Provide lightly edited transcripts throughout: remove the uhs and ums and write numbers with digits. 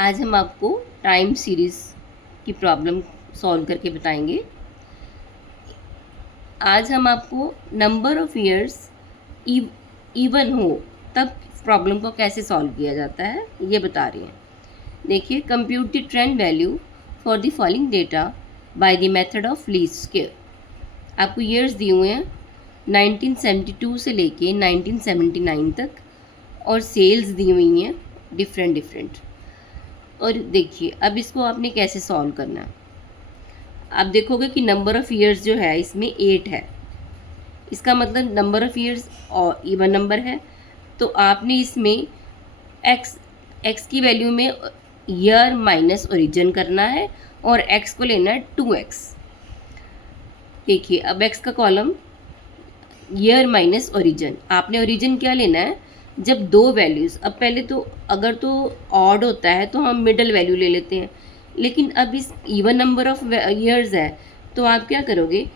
आज हम आपको टाइम सीरीज़ की प्रॉब्लम सॉल्व करके बताएंगे। आज हम आपको नंबर ऑफ़ ईयर्स इवन हो तब प्रॉब्लम को कैसे सॉल्व किया जाता है ये बता रहे हैं। देखिए, compute the trend value for the following data by the method of least square. आपको ईयर्स दिए हुए हैं 1972 से लेके 1979 तक, और सेल्स दी हुई हैं डिफरेंट। और देखिए, अब इसको आपने कैसे सॉल्व करना है। आप देखोगे कि नंबर ऑफ़ ईयर्स जो है इसमें 8 है। इसका मतलब नंबर ऑफ़ ईयर्स और इवन नंबर है, तो आपने इसमें एक्स की वैल्यू में ईयर माइनस ओरिजिन करना है और एक्स को लेना है 2x। देखिए, अब एक्स का कॉलम ईयर माइनस ओरिजिन, आपने ओरिजिन क्या लेना है जब दो वैल्यूज़, अब पहले तो अगर तो ऑड होता है तो हम मिडल वैल्यू ले लेते हैं, लेकिन अब इस इवन नंबर ऑफ ईयर्स है तो आप क्या करोगे,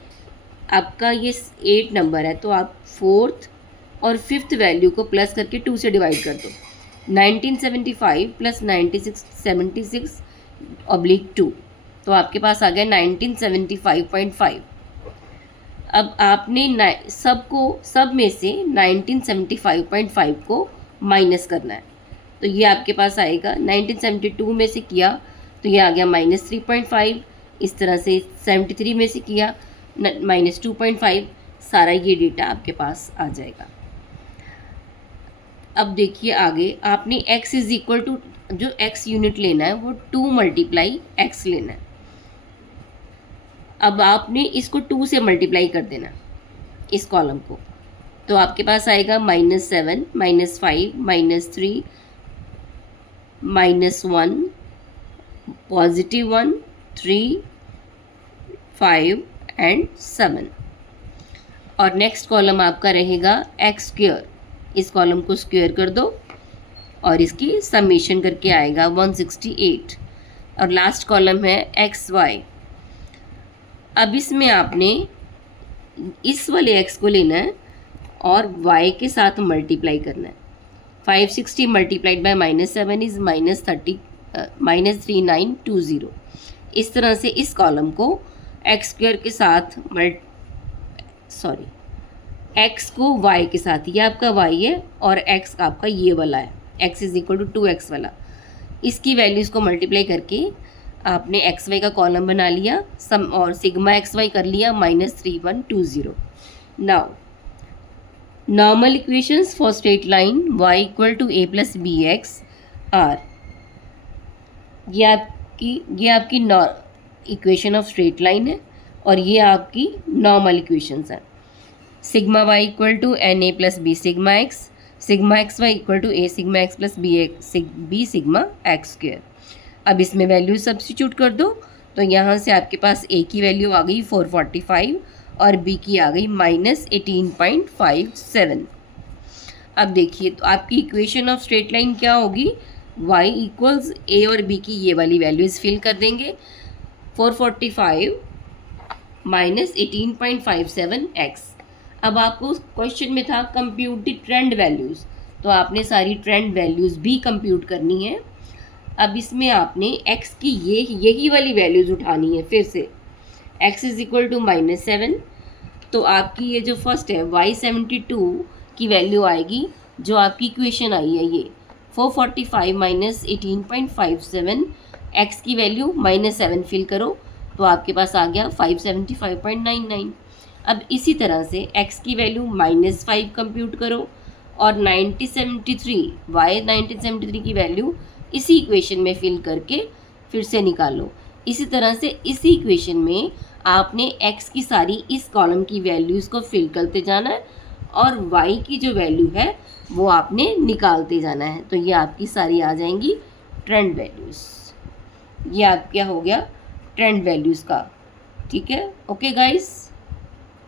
आपका ये 8 नंबर है तो आप फोर्थ और फिफ्थ वैल्यू को प्लस करके 2 से डिवाइड कर दो। 1975 प्लस 96/2, तो आपके पास आ गया 1975.5। अब आपने सब में से 1975.5 को माइनस करना है, तो ये आपके पास आएगा 1972 में से किया तो ये आ गया -3.5, इस तरह से 73 में से किया -2.5, सारा ये डेटा आपके पास आ जाएगा। अब देखिए आगे, आपने x इज़ इक्वल टू, जो x यूनिट लेना है वो 2 मल्टीप्लाई x लेना है। अब आपने इसको 2 से मल्टीप्लाई कर देना इस कॉलम को, तो आपके पास आएगा -7, -5, -3, -1, +1, 3, 5 एंड 7। और नेक्स्ट कॉलम आपका रहेगा एक्स स्क्वेयर। इस कॉलम को स्क्वेयर कर दो और इसकी समेशन करके आएगा 168। और लास्ट कॉलम है एक्स वाई। अब इसमें आपने इस वाले x को लेना है और y के साथ मल्टीप्लाई करना है। 560 मल्टीप्लाइड बाय -7 इज़ -3920। इस तरह से इस कॉलम को एक्स स्क्वेयर के साथ x को y के साथ, ये आपका y है और x आपका ये वाला है, x is equal to 2x वाला, इसकी वैल्यूज़ को मल्टीप्लाई करके आपने एक्स वाई का कॉलम बना लिया सम, और सिग्मा एक्स वाई कर लिया -3120। Now normal equations for straight line y equal to a plus b x r. ये आपकी इक्वेशन ऑफ स्ट्रेट लाइन है और ये आपकी नॉर्मल इक्वेशंस हैं। Sigma y equal to n a plus b sigma x, sigma x y equal to a sigma x plus b sigma x square. अब इसमें value substitute कर दो, तो यहाँ से आपके पास a की वैल्यू आ गई 445 और b की आ गई -18.57। अब देखिए, तो आपकी इक्वेशन ऑफ स्ट्रेट लाइन क्या होगी, y इक्वल्स a और b की ये वाली वैल्यूज़ फिल कर देंगे। 445 -18.57x। अब आपको क्वेश्चन में था कंप्यूट द ट्रेंड वैल्यूज़, तो आपने सारी ट्रेंड वैल्यूज़ भी कंप्यूट करनी है। अब इसमें आपने x की यही वाली वैल्यूज़ उठानी है फिर से। x इज़ इक्वल टू -7, तो आपकी ये जो फर्स्ट है y72 की वैल्यू आएगी, जो आपकी इक्वेशन आई है ये 445 -18.57, x की वैल्यू -7 फिल करो तो आपके पास आ गया 575.99। अब इसी तरह से x की वैल्यू -5 कंप्यूट करो और 1973 की वैल्यू इसी इक्वेशन में फिल करके फिर से निकालो। इसी तरह से इसी इक्वेशन में आपने x की सारी इस कॉलम की वैल्यूज़ को फिल करते जाना है और y की जो वैल्यू है वो आपने निकालते जाना है। तो ये आपकी सारी आ जाएंगी ट्रेंड वैल्यूज़। ये आप क्या हो गया ट्रेंड वैल्यूज़ का। ठीक है, ओके गाइस।